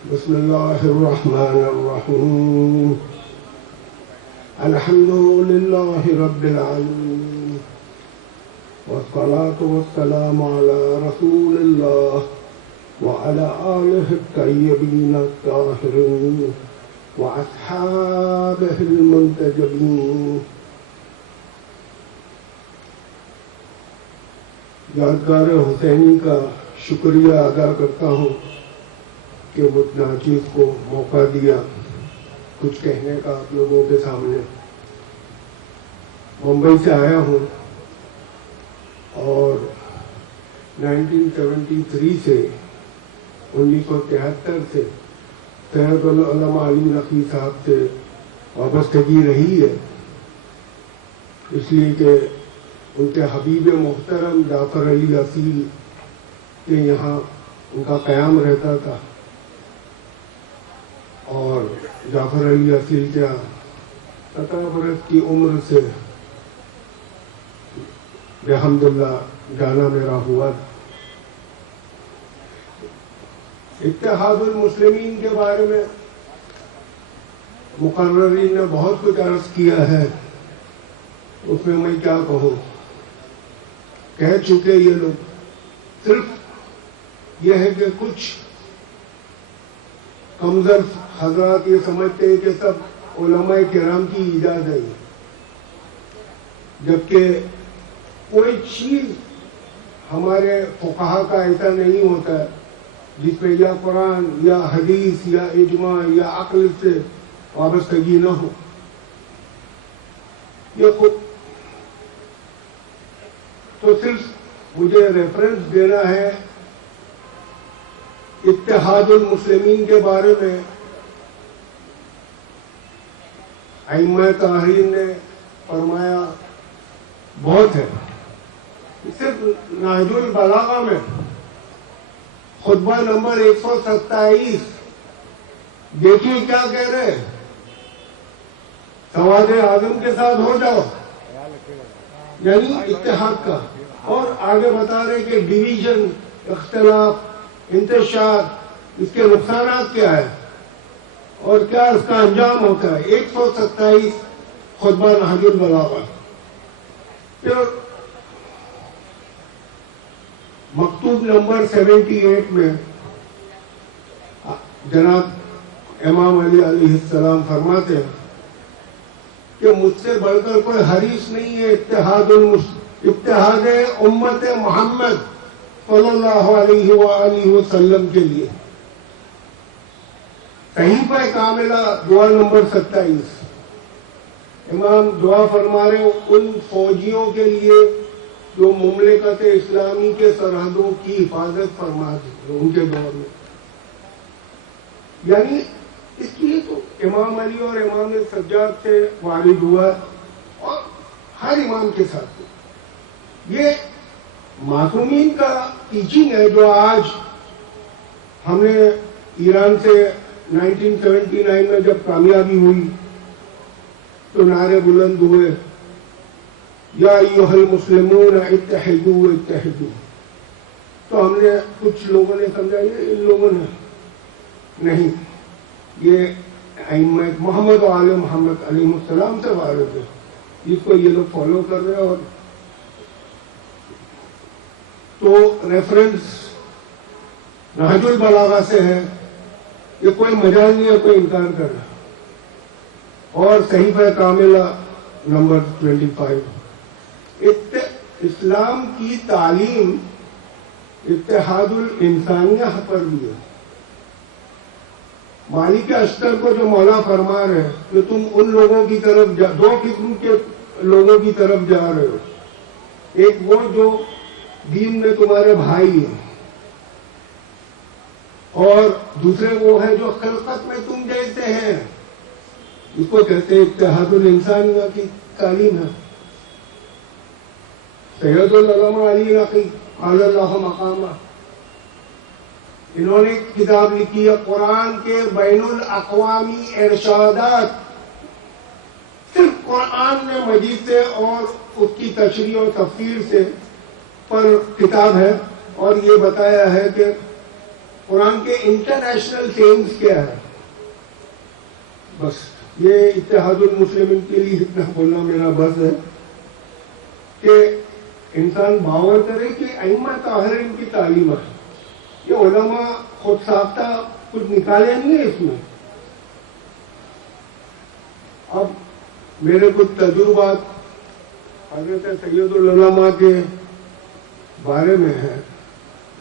بسم اللہ الرحمن الرحیم الحمد للہ رب العالمین والصلاة والسلام علی رسول اللہ وعلی آلہ الطیبین الطاہرین واصحابہ المنتجبین. یادگار حسینی کا شکریہ ادا کرتا ہوں کہ وہ ناچیز کو موقع دیا کچھ کہنے کا آپ لوگوں کے سامنے. ممبئی سے آیا ہوں اور 1973 سے 1973 سے سید العلماء علی نقوی صاحب سے وابستگی رہی ہے، اس لیے کہ ان کے حبیب محترم جعفر علی اصیل کے یہاں ان کا قیام رہتا تھا، اور جعفر علی اصیل کیا 17 برس کی عمر سے الحمدللہ جانا میرا ہوا. اتحاد المسلمین کے بارے میں مقررین نے بہت کچھ عرض کیا ہے، اس میں میں کیا کہوں، کہہ چکے یہ لوگ. صرف یہ ہے کہ کچھ کمزور حضرات یہ سمجھتے ہیں کہ سب علماء کرام کی ایجاد ہے، جبکہ کوئی چیز ہمارے فقہا کا ایسا نہیں ہوتا ہے جس میں یا قرآن یا حدیث یا اجماع یا عقل سے وابستگی نہ ہو. یہ تو صرف مجھے ریفرنس دینا ہے اتحاد المسلمین کے بارے میں. ائمہ طاہرین نے فرمایا بہت ہے. صرف نہج البلاغہ میں خطبہ نمبر 127 دیکھیے کیا کہہ رہے ہیں، سواد اعظم کے ساتھ ہو جاؤ، یعنی اتحاد کا. اور آگے بتا رہے کہ ڈویژن، اختلاف، انتشار، اس کے نقصانات کیا ہے اور کیا اس کا انجام ہوتا ہے. 127 خطبہ نہج البلاغہ. پھر مکتوب نمبر 78 میں جناب امام علی علیہ السلام فرماتے ہیں کہ مجھ سے بڑھ کر کوئی حریص نہیں ہے اتحاد امت محمد صلی اللہ علیہ وآلہ وسلم کے لیے. صحیفہ کاملہ دعا نمبر 27 امام دعا فرما رہے ان فوجیوں کے لیے جو مملکت اسلامی کے سرحدوں کی حفاظت فرما دی ان کے دور میں. یعنی اس لیے تو امام علی اور امام سجاد سے وارد ہوا اور ہر امام کے ساتھ. یہ معصومین کا ٹیچنگ ہے جو آج ہم نے ایران سے 1979 میں جب کامیابی ہوئی تو نعرے بلند ہوئے یا ایھا المسلمون اتحدوا اتحدوا. تو ہم نے کچھ لوگوں نے سمجھا یہ ان لوگوں نے نہیں، یہ ائمہ محمد و آل محمد علیہ السلام سے وارد ہے، جس کو یہ لوگ فالو کر رہے ہیں. اور تو ریفرنس نہج البلاغہ سے ہے، یہ کوئی مجال نہیں ہے کوئی انکار کر رہا. اور صحیفہ کاملہ نمبر 25 اسلام کی تعلیم اتحاد الانسانیہ پر بھی ہے. مالک اشتر کو جو مولا فرما رہے ہیں کہ تم ان لوگوں کی طرف دو قسم کے لوگوں کی طرف جا رہے ہو، ایک وہ جو دین میں تمہارے بھائی ہیں، اور دوسرے وہ ہے جو خلقت میں تم جیسے ہیں. اس کو کہتے ہیں اتحاد الانسانیہ کی تعلیم ہے. سید العلماء علی نقوی قال اللہ مقامہ، انہوں نے کتاب لکھی ہے قرآن کے بین الاقوامی ارشادات. صرف قرآن میں مجید سے اور اس کی تشریح و تفسیر سے پر کتاب ہے، اور یہ بتایا ہے کہ قرآن کے انٹرنیشنل تھیمز کیا ہے. بس یہ اتحاد المسلمین کے لیے اتنا بولنا میرا بس ہے کہ انسان باور کرے کہ ائمہ طاہرین کی تعلیمات، یہ علماء خود ساختہ کچھ نکالے نہیں ہے اس میں. اب میرے کچھ تجربات حضرت سید العلماء کے بارے میں ہے،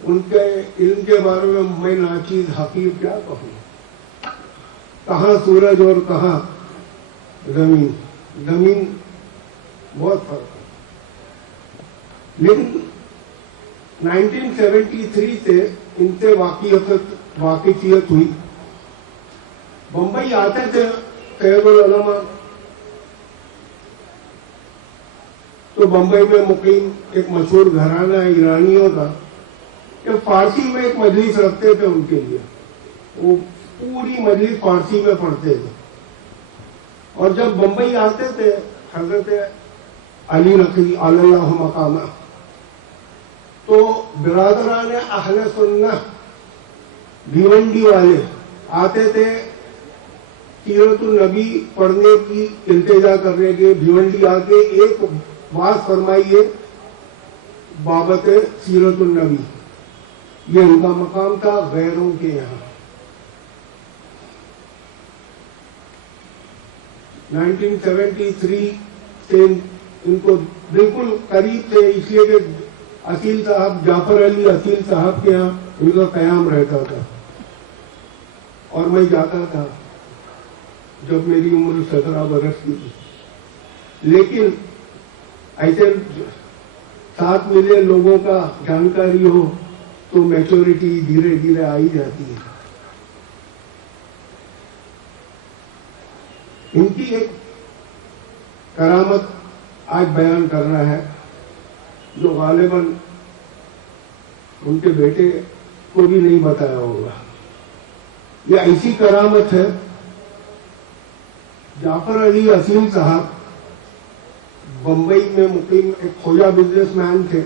ان کے علم کے بارے میں ناچیز حقیر کیا کہوں. کہاں سورج اور کہاں زمین بہت فرق ہے. لیکن 1973 سے ان سے واقفیت ہوئی. بمبئی آتے تھے سید العلماء، تو بمبئی میں مقیم ایک مشہور گھرانہ ہے ایرانیوں کا کہ فارسی میں ایک مجلس رکھتے تھے ان کے لیے. وہ پوری مجلس فارسی میں پڑھتے تھے. اور جب بمبئی آتے تھے حضرت علی نقوی علی اللہ مقامہ، تو برادران اہل سنہ بھیونڈی والے آتے تھے سیرت النبی پڑھنے کی التجا کرنے کے. بھیونڈی آ کے ایک بات فرمائیے بابت سیرت النبی، یہ ان کا مقام تھا غیروں کے یہاں. 1973 سے ان کو بالکل قریب تھے، اس لیے کہ اصیل صاحب جعفر علی اصیل صاحب کے یہاں ان کا قیام رہتا تھا اور میں جاتا تھا جب میری عمر 17 برس کی تھی. لیکن ایسے ساتھ ملے لوگوں کا جانکاری ہو تو میچورٹی دھیرے دھیرے آئی جاتی ہے. ان کی ایک کرامت آج بیان کرنا ہے جو غالباً ان کے بیٹے کو بھی نہیں بتایا ہوگا. یہ ایسی کرامت ہے، جعفر علی اصیل صاحب بمبئی میں مقیم ایک کھوجا بزنس مین تھے،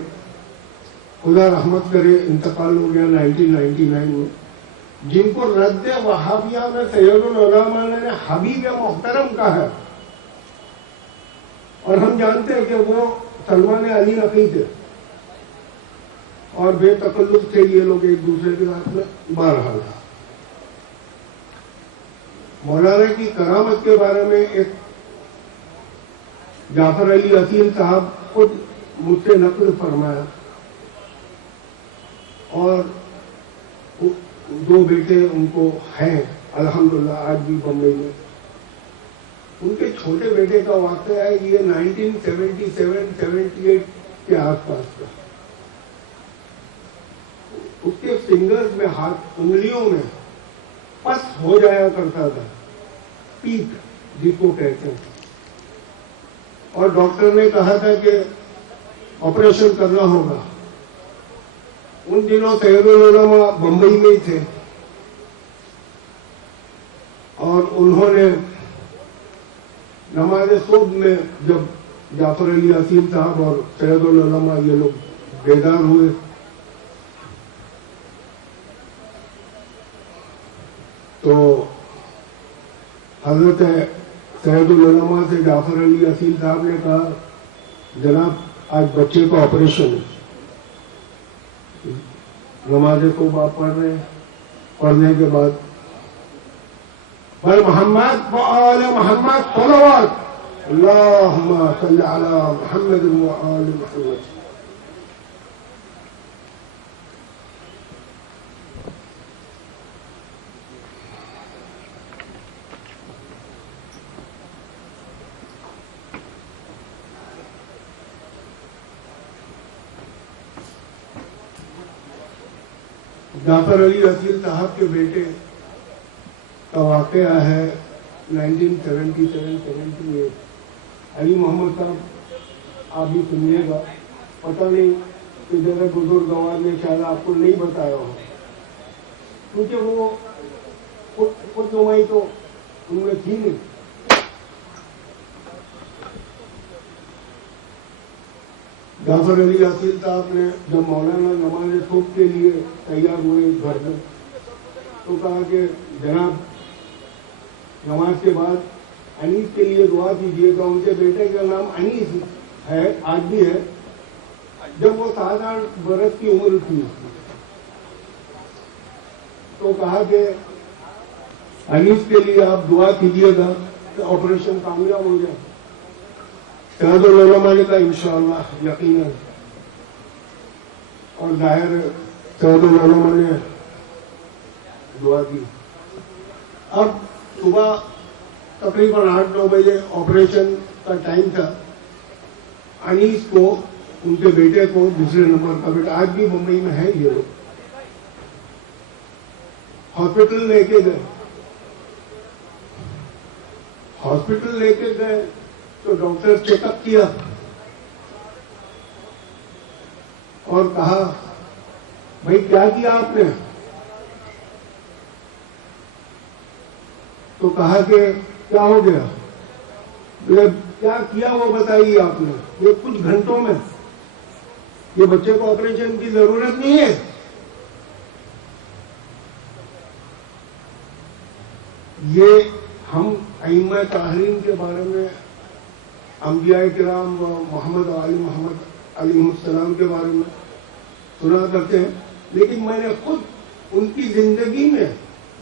خدا رحمت کرے انتقال ہو گیا 1999 میں، جن کو رد وہابیہ میں سید العلماء نے حبیب محترم کہا ہے. اور ہم جانتے ہیں کہ وہ سلمان علی نقی تھے اور بے تکلف تھے یہ لوگ ایک دوسرے کے ساتھ میں. بہرحال مولانا کی کرامت کے بارے میں ایک جعفر علی اصیل صاحب خود مجھ سے نقل فرمایا. اور دو بیٹے ان کو ہیں الحمدللہ آج بھی بمبئی میں. ان کے چھوٹے بیٹے کا واقعہ ہے یہ 1977-78 کے آس پاس کا. اس کے فنگرز میں ہاتھ انگلیوں میں پس ہو جایا کرتا تھا، پیٹ جس کو کہتے ہیں، اور ڈاکٹر نے کہا تھا کہ آپریشن کرنا ہوگا. ان دنوں سید العلماء بمبئی میں ہی تھے اور انہوں نے نماز صبح میں جب جعفر علی اصیل صاحب اور سید العلماء یہ لوگ بیدار ہوئے تو حضرت سید العلماء سے جعفر علی اصیل صاحب نے کہا جناب آج بچے کو آپریشن ہے. نماز صبح آپ پڑھ رہے ہیں، پڑھنے کے بعد محمد وآل محمد صلوات اللہم صلی علی محمد وآل محمد. جعفر علی اصیل صاحب کے بیٹے کا واقعہ ہے 1977-78. علی محمد صاحب آپ بھی سنیے گا، پتہ نہیں کہ جگہ بزرگوار نے شاید آپ کو نہیں بتایا ہو کیونکہ وہ خود نمائی تو ان میں تھی نہیں. جعفر علی اصیل صاحب نے جب مولانا نماز صبح کے لیے تیار ہوئے گھر میں تو کہا کہ جناب نماز کے بعد انیس کے لیے دعا کیجیے گا. ان کے بیٹے کا نام انیس ہے, آج بھی ہے. جب وہ 7-8 برس کی عمر تھی تو کہا کہ انیس کے لیے آپ دعا کیجیے گا کہ آپریشن کامیاب ہو جائے. سید العلماء نے کہا انشاءاللہ, یقیناً. اور ظاہر سید العلماء نے دعا کی. اب صبح تقریباً 8-9 بجے آپریشن کا ٹائم تھا. انیس کو, ان کے بیٹے کو, دوسرے نمبر کا بیٹا, آج بھی ممبئی میں ہے یہ لوگ, ہاسپٹل لے کے گئے. ہاسپٹل لے کے گئے تو ڈاکٹر چیک اپ کیا اور کہا بھائی کیا کیا آپ نے؟ تو کہا کہ کیا ہو گیا؟ کیا کیا وہ بتائیے آپ نے. یہ کچھ گھنٹوں میں یہ بچے کو آپریشن کی ضرورت نہیں ہے. یہ ہم ائمہ طاہرین کے بارے میں, انبیاء کرام محمد علیہ السلام کے بارے میں سنا کرتے ہیں, لیکن میں نے خود ان کی زندگی میں,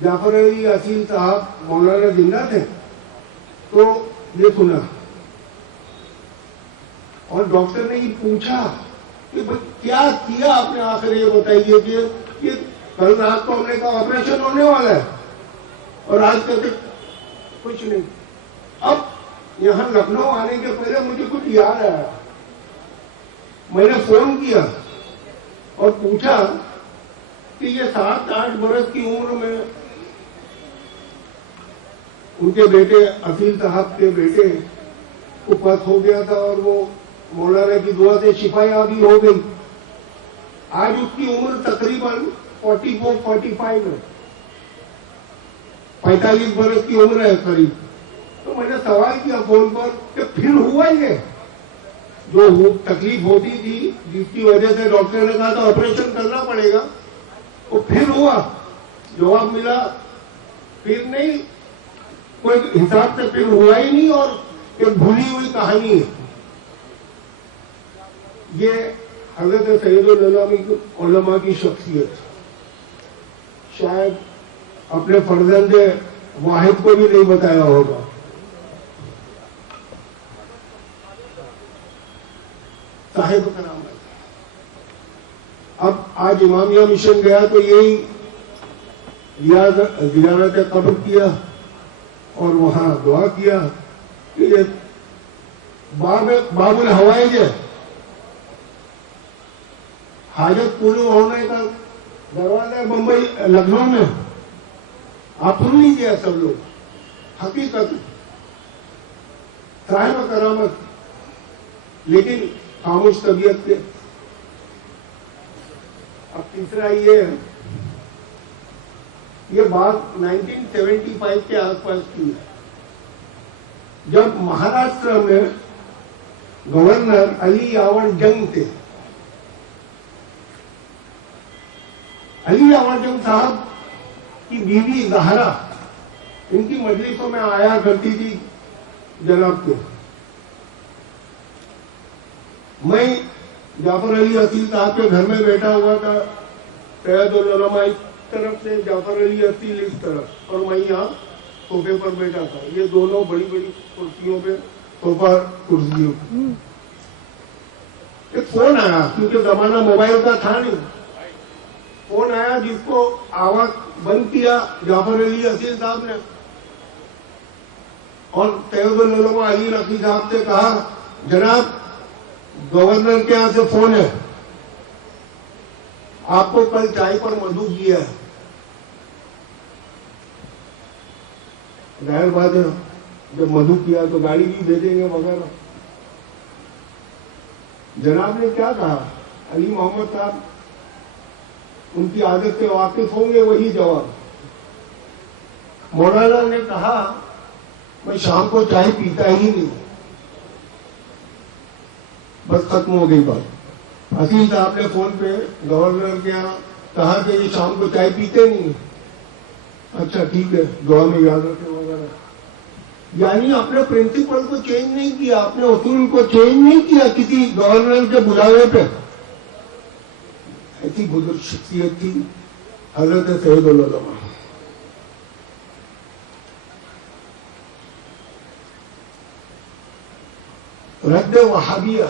جعفر علی اصیل صاحب مولانا زندہ تھے تو یہ سنا. اور ڈاکٹر نے یہ پوچھا کہ کیا کیا آپ نے, آخر یہ بتائیے کہ یہ کل رات کو ہم نے کہا آپریشن ہونے والا ہے اور آج کل کچھ نہیں. اب یہاں لکھنؤ آنے کے پہلے مجھے کچھ یاد آیا. میں نے فون کیا اور پوچھا کہ یہ 7-8 برس کی عمر میں ان کے بیٹے, اصیل صاحب کے بیٹے کو پس ہو گیا تھا اور وہ مولانا کی دعا سے شفا یابی ہو گئی. آج اس کی عمر تقریباً 44-45 ہے, 45 برس کی عمر ہے قریب. تو میں نے سوال کیا فون پر کہ پھر ہوا یہ جو تکلیف ہوتی تھی جس کی وجہ سے ڈاکٹر نے کہا تھا آپریشن کرنا پڑے گا, وہ پھر ہوا؟ جواب ملا پھر نہیں, کوئی حساب سے پھر ہوا ہی نہیں, اور ایک بھولی ہوئی کہانی ہے. یہ حضرت سید العلماء کی شخصیت شاید اپنے فرزند واحد کو بھی نہیں بتایا ہوگا. صاحب کرامت. اب آج امامیہ مشن گیا تو یہی زیارت قبر کیا اور وہاں دعا کیا کہ یہ باب الحوائج ہے, حاجت پوری ہونے کا دروازہ ہے بمبئی لکھنؤ میں. آپ سن لیجیے سب لوگ, حقیقت صاحب کرامت, لیکن خاموش طبیعت کے. اب تیسرا یہ ہے, یہ بات 1975 کے آس پاس کی ہے, جب مہاراشٹر میں گورنر علی یاور جنگ تھے. علی یاور جنگ صاحب کی بیوی زہرا ان کی مجلسوں میں آیا کرتی تھی جناب کے. میں جعفر علی اصیل صاحب کے گھر میں بیٹھا ہوا تھا, سید العلماء اس طرف سے, جعفر علی اصیل اس طرف, اور میں یہاں صوفے پر بیٹھا تھا. یہ دونوں بڑی بڑی کرسیوں پہ, صوفہ کرسیوں پہ. ایک فون آیا, کیونکہ زمانہ موبائل کا تھا نہیں. فون آیا جس کو آواز بند کیا جعفر علی اصیل صاحب نے, اور سید العلماء علی رفیع صاحب سے کہا جناب گورنر کے یہاں سے فون ہے, آپ کو کل چائے پر مدعو کیا ہے. ظاہر بات ہے جب مدعو کیا تو گاڑی بھی دے دیں گے وغیرہ. جناب نے کیا کہا, علی محمد صاحب ان کی عادت سے واقف ہوں گے, وہی جواب. مولانا نے کہا میں شام کو چائے پیتا ہی نہیں. بس ختم ہو گئی بات. اصیل صاحب نے فون پہ گورنر کے یہاں کہا کہ یہ شام کو چائے پیتے نہیں. اچھا ٹھیک ہے دعا میں یاد رکھیں وغیرہ. یعنی اپنے پرنسپل کو چینج نہیں کیا، اپنے اصول کو چینج نہیں کیا کسی گورنر کے بلاوے پہ. ایسی بزرگ شخصیت تھی حضرت سید العلماء. رد وہابیہ.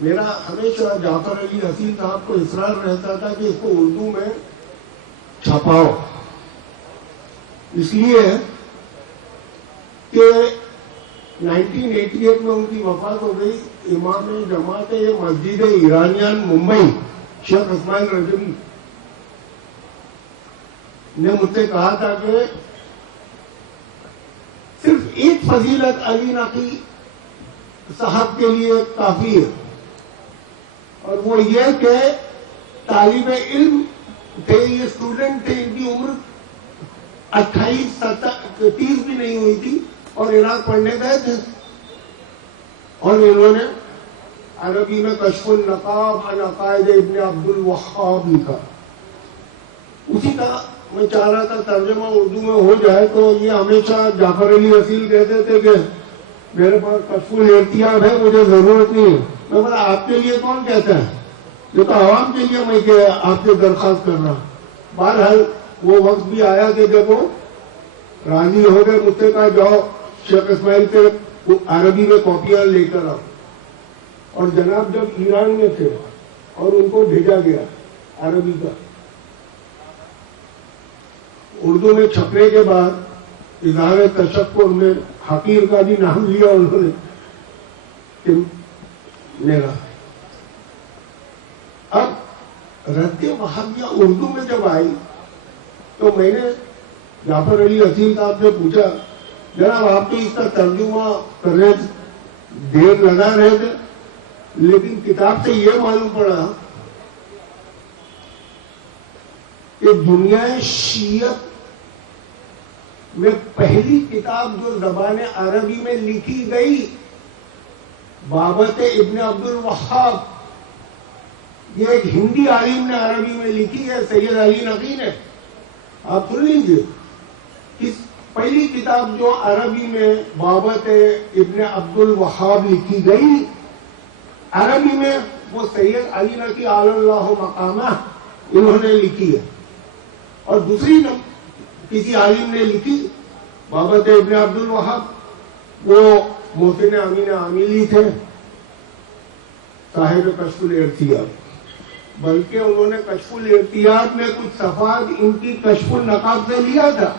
میرا ہمیشہ جعفر علی حسین صاحب کو اصرار رہتا تھا کہ اس کو اردو میں چھپاؤ، اس لیے کہ 1988 میں ان کی وفات ہو گئی. امام جماعت مسجد ایرانیان ممبئی شیخ اسماعیل رجبی نے مجھ سے کہا تھا کہ صرف ایک فضیلت علی نقی صاحب کے لیے کافی ہے، اور وہ یہ کہ طالب علم تھے، یہ اسٹوڈنٹ تھے، ان کی عمر 28-30 بھی نہیں ہوئی تھی اور عراق پڑھنے گئے تھے، اور انہوں نے عربی میں کشف النقاب عن عقائد ابن عبد الوہاب لکھا. اسی کا میں چاہ رہا تھا ترجمہ اردو میں ہو جائے. تو یہ ہمیشہ جعفر علی حسین کہتے تھے کہ میرے پاس کشف الاحتیاط ہے، مجھے ضرورت نہیں ہے. میں بولا آپ کے لیے کون کہتا ہے، یہ تو عوام کے لیے میں کہ آپ سے درخواست کر رہا. بہرحال وہ وقت بھی آیا کہ جب وہ راضی ہو گئے، مجھ سے کہا جاؤ شیخ اسماعیل سے عربی میں کاپیاں لے کر آؤ. اور جناب جب ایران میں تھے اور ان کو بھیجا گیا عربی کا، اردو میں چھپنے کے بعد اظہار تشکر میں حقیر کا بھی نام لیا انہوں نے کہ میرا. اب رد وہابیہ اردو میں جب آئی تو میں نے جعفر علی حسین صاحب سے پوچھا جناب آپ تو اس کا ترجمہ کرنے دیر لگا رہے تھے، لیکن کتاب سے یہ معلوم پڑا کہ دنیا شیعت میں پہلی کتاب جو زبان عربی میں لکھی گئی بابت ابن عبد الوہاب، یہ ایک ہندی عالم نے عربی میں لکھی ہے، سید علی نقی نے. آپ سن لیجیے، پہلی کتاب جو عربی میں بابت ابن عبد الوہاب لکھی گئی عربی میں، وہ سید علی نقی علی اللہ مقامہ انہوں نے لکھی ہے. اور دوسری کسی عالم نے لکھی بابت ابن عبد الوہاب، وہ محسن امین عاملی تھے صاحب کشف الاحتیاط. بلکہ انہوں نے کشف الاحتیاط میں کچھ صفحات ان کی کشف النقاب سے لیا تھا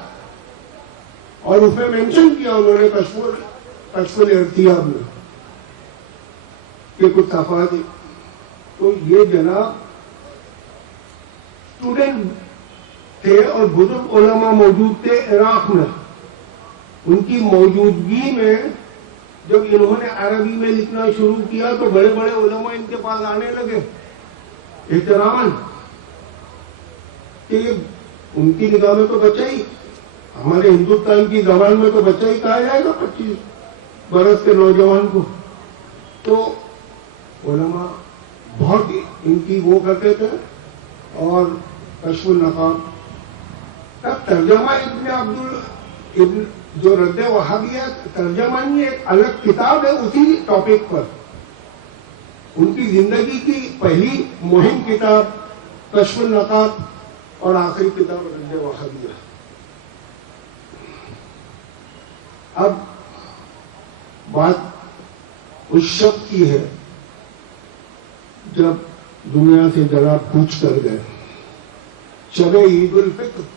اور اس میں مینشن کیا انہوں نے کشف الاحتیاط میں کہ کچھ صفحات. تو یہ جناب اسٹوڈنٹ تھے اور بزرگ علماء موجود تھے عراق میں. ان کی موجودگی میں جب انہوں نے عربی میں لکھنا شروع کیا تو بڑے بڑے علماء ان کے پاس آنے لگے احترام کہ ان کی نگاہ میں تو بچہ ہی، ہمارے ہندوستان کی زبان میں تو بچہ ہی کہا جائے گا 25 برس کے نوجوان کو. تو علماء بہت ان کی وہ کرتے تھے. اور کشف النقاب تب ترجمہ ابن جو رد وہابیہ ترجمہ نہیں، ایک الگ کتاب ہے اسی ٹاپک پر. ان کی زندگی کی پہلی مہم کتاب کشف النقاب اور آخری کتاب رد وہابیہ. اب بات اس شخص کی ہے جب دنیا سے ذرا پوچھ کر گئے. شب عید الفطر،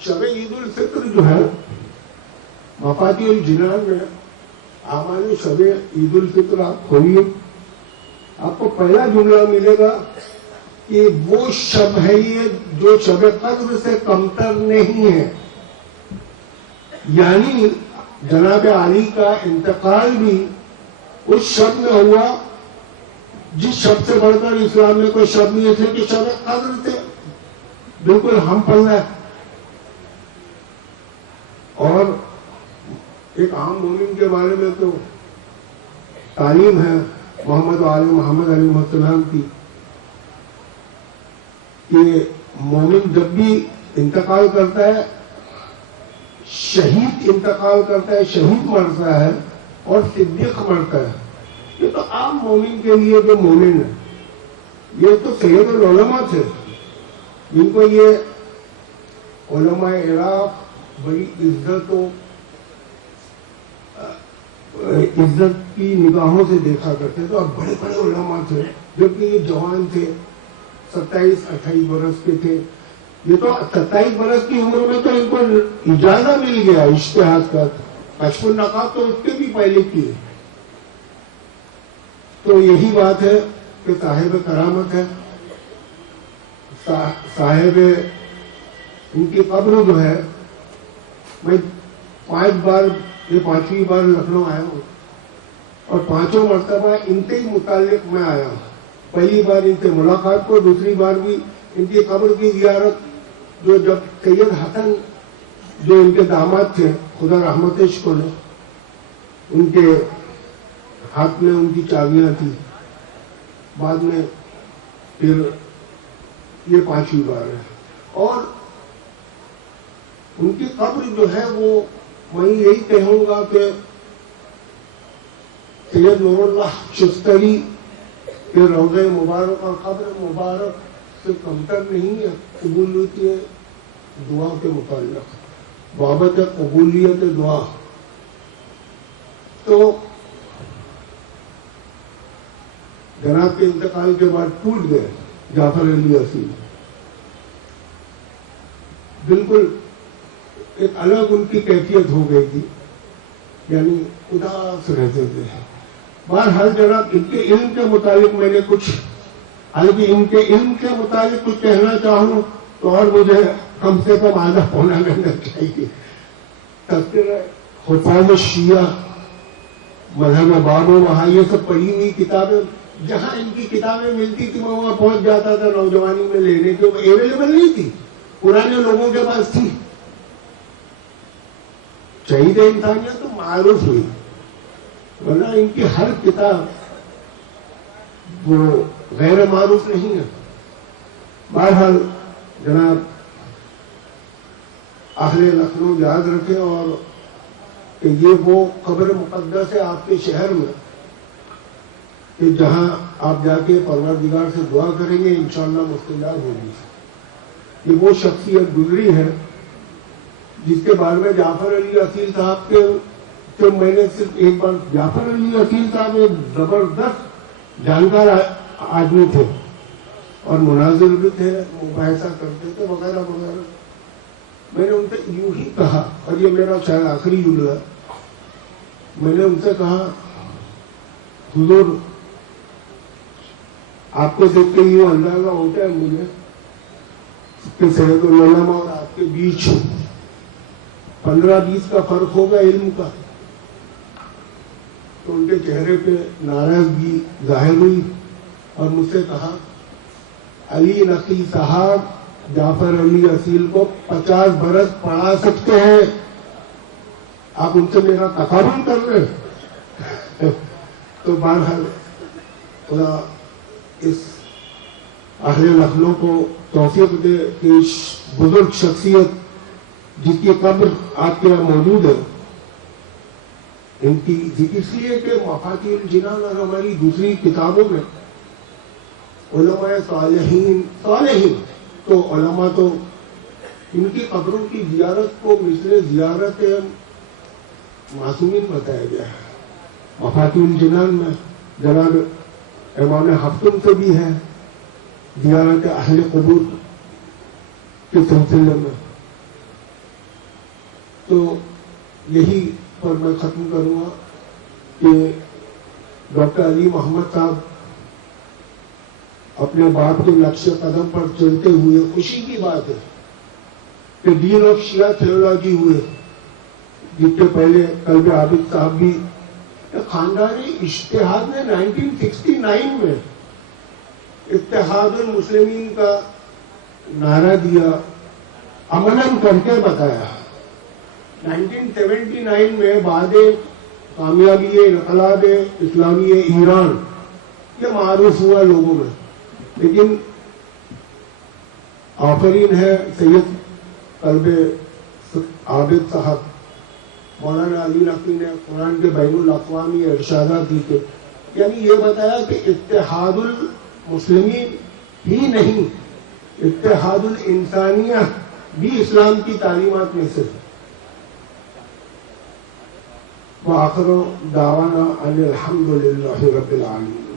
شب عید الفطر جو ہے مفاتیح الجنان میں اعمال شب عید الفطر آپ کھولیے، آپ کو پہلا جملہ ملے گا کہ وہ شب ہے یہ جو شب قدر سے کمتر نہیں ہے. یعنی جناب علی کا انتقال بھی اس شب میں ہوا جس شب سے بڑھ کر اسلام میں کوئی شب نہیں تھے کہ شب قدر تھے، بالکل ہم پلہ. اور ایک عام مومن کے بارے میں تو تعلیم ہے محمد و آل محمد علیہ السلام کی کہ مومن جب بھی انتقال کرتا ہے، شہید انتقال کرتا ہے، شہید مرتا ہے اور صدیق مرتا ہے، یہ تو عام مومن کے لیے جو مومن ہے، یہ تو سید العلماء تھے جن کو یہ علماء عراق بڑی عزت کی نگاہوں سے دیکھا کرتے تھے، اور بڑے بڑے علماء تھے، جبکہ یہ جوان تھے، 27-28 برس کے تھے. یہ تو 27 برس کی عمر میں تو ان کو اجازت مل گیا اجتہاد کا، 55 نقاب تو اس کے بھی پہلے کیے. تو یہی بات ہے کہ صاحب کرامت ہے، صاحب ان کی قبر جو ہے، میں 5 بار، یہ 5ویں بار لکھنؤ آیا ہوں اور 5 مرتبہ ان کے ہی متعلق میں آیا ہوں. پہلی بار ان سے ملاقات کو، دوسری بار بھی ان کی قبر کی زیارت، جو جب سید حسن جو ان کے داماد تھے، خدا رحمتش کو نے، ان کے ہاتھ میں ان کی چابیاں تھی. بعد میں پھر یہ 5ویں بار ہے. اور ان کی قبر جو ہے وہ، میں یہی کہوں گا کہ سید نور اللہ شستری کے روضہ مبارک اور قبر مبارک سے کمتر نہیں ہے قبولیت دعا کے متعلق، بابت قبولیت دعا. تو جناب کے انتقال کے بعد ٹوٹ گئے جعفر علی اصیل، بالکل ایک الگ ان کی کیفیت ہو گئی تھی، یعنی اداس رہتے تھے. بہرحال جناب ان کے علم کے متعلق میں نے کچھ، حالانکہ ان کے علم کے متعلق کچھ کہنا چاہوں تو اور مجھے کم سے کم آدھا پونا کرنا چاہیے. تذکرہ حفاظ شیعہ، مذہب باب و وہاں یہ سب پڑھی ہوئی کتابیں، جہاں ان کی کتابیں ملتی تھی میں وہاں پہنچ جاتا تھا نوجوانی میں لینے کے، اویلیبل نہیں تھی، پرانے لوگوں کے پاس تھی. شہید انسانیت تو معروف ہوئی، ورنہ ان کی ہر کتاب وہ غیر معروف نہیں ہے. بہرحال جناب اہل لکھنؤ یاد رکھیں، اور کہ یہ وہ قبر مقدس ہے آپ کے شہر میں کہ جہاں آپ جا کے پروردگار سے دعا کریں گے، انشاءاللہ مستجاب ہوگی. یہ وہ شخصیت گزری ہے جس کے بارے میں جعفر علی اصیل صاحب کے، تو میں نے صرف ایک بار، جعفر علی اصیل صاحب ایک زبردست جانکار آدمی تھے اور مناظر بھی تھے، مباحثہ کرتے تھے وغیرہ وغیرہ. میں نے ان سے یوں ہی کہا، اور یہ میرا شاید آخری جملہ، میں نے ان سے کہا حضور آپ کو دیکھ کے یوں اندازہ ہوتا ہے مجھے کہ سید العلماء اور آپ کے بیچ 15-20 کا فرق ہوگا علم کا. تو ان کے چہرے پہ ناراضگی ظاہر ہوئی اور مجھ سے کہا علی نقی صاحب جعفر علی اصیل کو 50 برس پڑھا سکتے ہیں، آپ ان سے میرا تقابل کر رہے. تو بہرحال خدا اس اہل لکھنؤ کو توفیق دے کہ اس بزرگ شخصیت جس کی قبر آپ کے یہاں موجود ہے، ان کی اس لیے کہ مفاتیح الجنان اور ہماری دوسری کتابوں میں علماء صالحین تو علماء تو ان کی قبروں کی زیارت کو مثل زیارت معصومین بتایا گیا ہے. مفاتیح الجنان میں جناب امام ہفتم سے بھی ہے زیارت اہل قبور کے سلسلے میں. تو یہی پر میں ختم کروں گا کہ ڈاکٹر علی محمد صاحب اپنے باپ کے نقش قدم پر چلتے ہوئے، خوشی کی بات ہے کہ ڈین آف شیعہ تھیولوجی ہوئے، جس کے پہلے قلب عابد صاحب بھی خاندانی اجتہاد نے 1969 میں اتحاد المسلمین کا نعرہ دیا، عملاً کر کے بتایا. 1979 میں بعد کامیابی انقلاب اسلامی ایران یہ معروف ہوا لوگوں میں، لیکن آفرین ہے سید قلب عابد صاحب مولانا علی نقوی نے قرآن کے بین الاقوامی ارشادات دی تھے، یعنی یہ بتایا کہ اتحاد المسلمین ہی نہیں، اتحاد الانسانیہ بھی اسلام کی تعلیمات میں سے ہے۔ وآخر دعوانا ان الحمد للہ رب العالمین۔